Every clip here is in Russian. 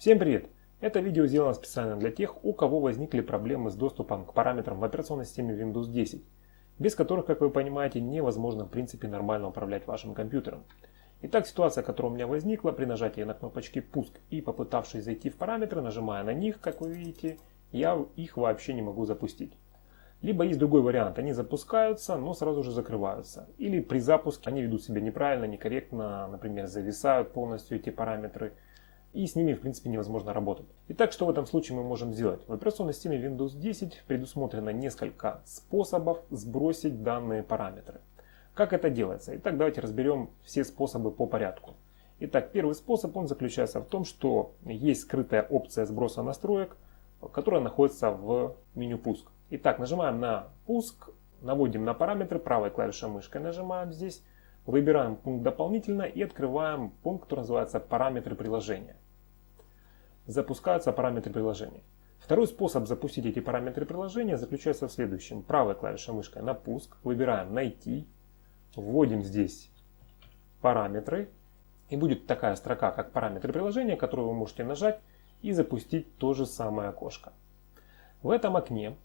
Всем привет! Это видео сделано специально для тех, у кого возникли проблемы с доступом к параметрам в операционной системе Windows 10, без которых, как вы понимаете, невозможно в принципе нормально управлять вашим компьютером. Итак, ситуация, которая у меня возникла при нажатии на кнопочки «Пуск» и попытавшись зайти в параметры, нажимая на них, как вы видите, я их вообще не могу запустить. Либо есть другой вариант, они запускаются, но сразу же закрываются. Или при запуске они ведут себя неправильно, некорректно, например, зависают полностью эти параметры, и с ними в принципе невозможно работать. Итак, что в этом случае мы можем сделать? В операционной системе Windows 10 предусмотрено несколько способов сбросить данные параметры. Как это делается? Итак, давайте разберем все способы по порядку. Итак, первый способ он заключается в том, что есть скрытая опция сброса настроек, которая находится в меню «Пуск». Итак, нажимаем на «Пуск», наводим на параметры, правой клавишей мышкой нажимаем здесь, выбираем пункт «Дополнительно» и открываем пункт, который называется «Параметры приложения». Запускаются параметры приложения. Второй способ запустить эти параметры приложения заключается в следующем. Правой клавишей мышкой на «Пуск», выбираем «Найти», вводим здесь параметры, и будет такая строка, как «Параметры приложения», которую вы можете нажать и запустить то же самое окошко. В этом окне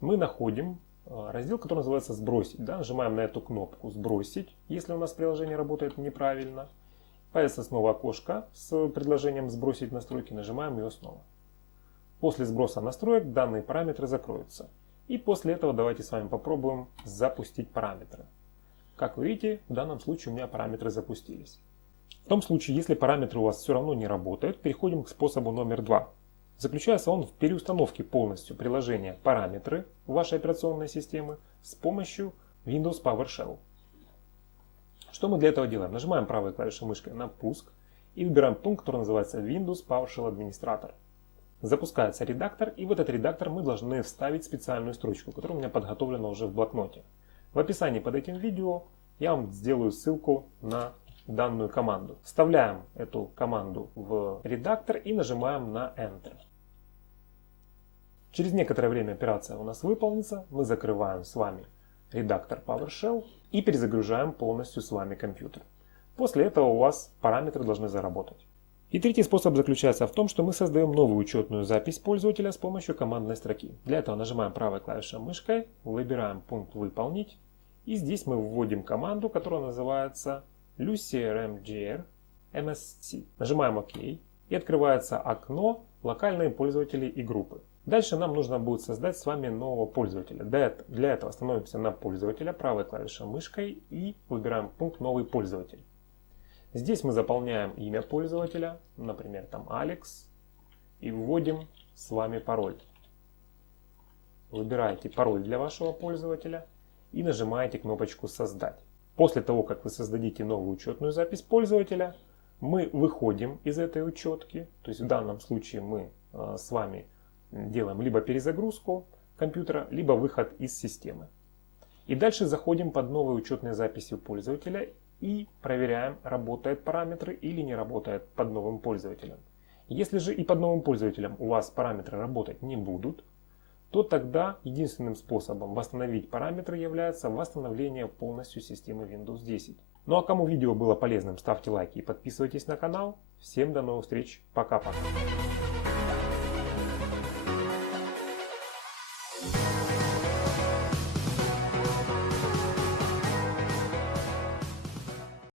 мы находим раздел, который называется «Сбросить». Да? Нажимаем на эту кнопку «Сбросить», если у нас приложение работает неправильно. Появится снова окошко с предложением «Сбросить настройки», нажимаем его снова. После сброса настроек данные параметры закроются. И после этого давайте с вами попробуем запустить параметры. Как вы видите, в данном случае у меня параметры запустились. В том случае, если параметры у вас все равно не работают, переходим к способу номер 2. Заключается он в переустановке полностью приложения «Параметры» вашей операционной системы с помощью Windows PowerShell. Что мы для этого делаем? Нажимаем правой клавишей мышкой на «Пуск» и выбираем пункт, который называется Windows PowerShell Administrator. Запускается редактор, и в этот редактор мы должны вставить специальную строчку, которая у меня подготовлена уже в блокноте. В описании под этим видео я вам сделаю ссылку на данную команду. Вставляем эту команду в редактор и нажимаем на Enter. Через некоторое время операция у нас выполнится. Мы закрываем с вами редактор PowerShell и перезагружаем полностью с вами компьютер. После этого у вас параметры должны заработать. И третий способ заключается в том, что мы создаем новую учетную запись пользователя с помощью командной строки. Для этого нажимаем правой клавишей мышкой, выбираем пункт «Выполнить». И здесь мы вводим команду, которая называется lucrmgr msc. Нажимаем ОК и открывается окно «Локальные пользователи и группы». Дальше нам нужно будет создать с вами нового пользователя. Для этого становимся на пользователя правой клавишей мышкой и выбираем пункт «Новый пользователь». Здесь мы заполняем имя пользователя, например, там Алекс, и вводим с вами пароль. Выбираете пароль для вашего пользователя и нажимаете кнопочку «Создать». После того, как вы создадите новую учетную запись пользователя, мы выходим из этой учетки. То есть в данном случае мы с вами делаем либо перезагрузку компьютера, либо выход из системы. И дальше заходим под новой учетной записью пользователя и проверяем, работают параметры или не работают под новым пользователем. Если же и под новым пользователем у вас параметры работать не будут, то тогда единственным способом восстановить параметры является восстановление полностью системы Windows 10. Ну а кому видео было полезным, ставьте лайки и подписывайтесь на канал. Всем до новых встреч. Пока-пока.